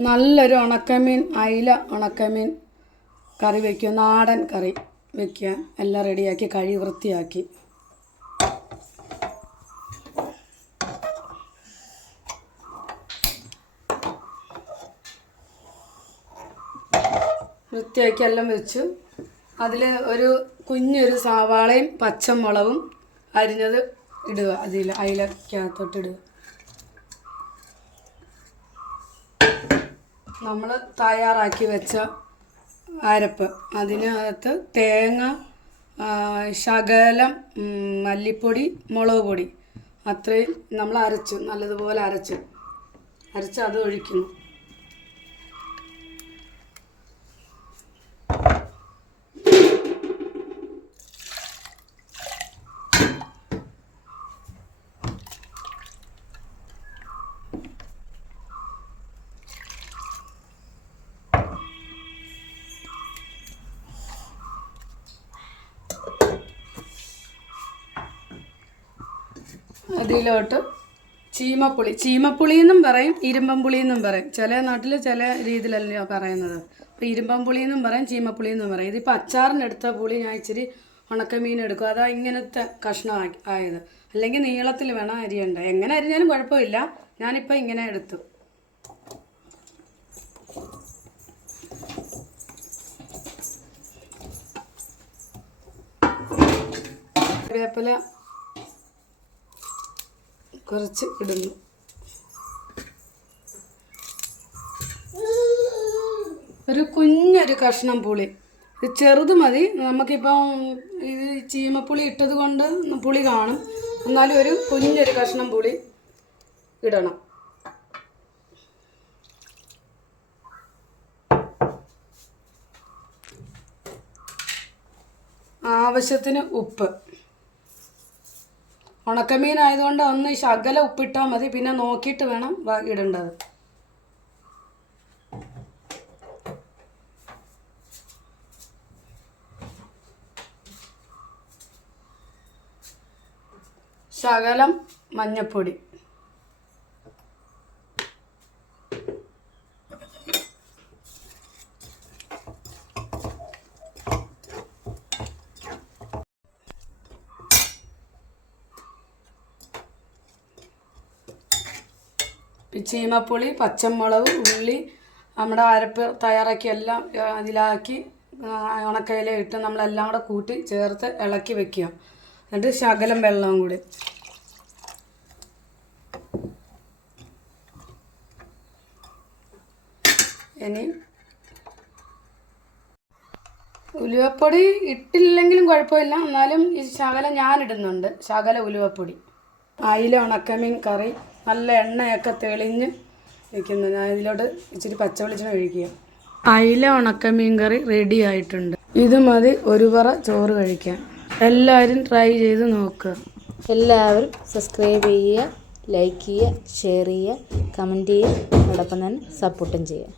നല്ലൊരു ഉണക്കമീൻ അയില ഉണക്കമീൻ കറി വയ്ക്കുക നാടൻ കറി വയ്ക്കുക എല്ലാം റെഡിയാക്കി കഴി വൃത്തിയാക്കി. വൃത്തിയാക്കി എല്ലാം വെച്ചു. അതിൽ ഒരു കുഞ്ഞൊരു സവാളയും പച്ചമുളകും അരിഞ്ഞത് ഇടുക. അതിൽ അയിലക്കകത്തോട്ട് ഇടുക. നമ്മൾ തയ്യാറാക്കി വെച്ച അരപ്പ്. അതിനകത്ത് തേങ്ങ ശകലം മല്ലിപ്പൊടി മുളക് പൊടി. അത്രയും നമ്മൾ അരച്ചു നല്ലതുപോലെ അരച്ചു. അരച്ച് അത് ഒഴിക്കുന്നു. അതിലോട്ട് ചീമപ്പുളി. ചീമപ്പുളി എന്നും പറയും ഇരുമ്പംപുളി എന്നും പറയും. ചില നാട്ടിൽ ചില രീതിയിലല്ലോ പറയുന്നത്. അപ്പോൾ ഇരുമ്പംപുളി എന്നും പറയും ചീമപ്പുളി എന്നും പറയും. ഇതിപ്പോൾ അച്ചാറിനെടുത്ത പുളി ഞാൻ ഇച്ചിരി ഉണക്കമീൻ എടുക്കും അതാ ഇങ്ങനത്തെ കഷ്ണം ആയത്. അല്ലെങ്കിൽ നീളത്തിൽ വേണം അരിയണ്ട. എങ്ങനെ അരിഞ്ഞാലും കുഴപ്പമില്ല. ഞാനിപ്പോൾ ഇങ്ങനെ എടുത്തു. വേപ്പില കുറച്ച് ഇടുന്നു. ഒരു കുഞ്ഞൊരു കഷ്ണം പുളി. ഇത് ചെറുത് മതി. നമുക്കിപ്പം ഇത് ചീമപ്പുളി ഇട്ടത് കൊണ്ട് പുളി കാണും. എന്നാലും ഒരു കുഞ്ഞൊരു കഷ്ണം പുളി ഇടണം. ആവശ്യത്തിന് ഉപ്പ്. ഉണക്കമീൻ ആയതുകൊണ്ട് ഒന്ന് ശകല ഉപ്പിട്ടാൽ മതി. പിന്നെ നോക്കിയിട്ട് വേണം ഇടേണ്ടത്. ശകലം മഞ്ഞപ്പൊടി. ചീമപ്പുളി പച്ചമുളക് ഉള്ളി നമ്മുടെ അരപ്പ് തയ്യാറാക്കി എല്ലാം അതിലാക്കി ഉണക്കയില ഇട്ട് നമ്മളെല്ലാം കൂടെ കൂട്ടി ചേർത്ത് ഇളക്കി വെക്കുക. എന്നിട്ട് ശകലം വെള്ളവും കൂടി. ഇനി ഉലുവപ്പൊടി ഇട്ടില്ലെങ്കിലും കുഴപ്പമില്ല. എന്നാലും ഈ ശകലം ഞാൻ ഇടുന്നുണ്ട്. ശകല ഉലുവപ്പൊടി. അയില ഉണക്കമീൻ കറി. നല്ല എണ്ണയൊക്കെ തെളിഞ്ഞ് വെക്കുന്നു ഞാൻ ഇതിലോട്ട് ഇച്ചിരി പച്ചവെളിച്ചെണ്ണ ഒഴിക്കുക. അയില ഉണക്ക കറി റെഡി ആയിട്ടുണ്ട്. ഇത് മതി ഒരു പറ ചോറ് കഴിക്കാൻ. എല്ലാവരും ട്രൈ ചെയ്ത് നോക്കുക. എല്ലാവരും സബ്സ്ക്രൈബ് ചെയ്യുക ലൈക്ക് ചെയ്യുക ഷെയർ ചെയ്യുക കമന്റ് ചെയ്യുക അതോടൊപ്പം തന്നെ സപ്പോർട്ടും ചെയ്യുക.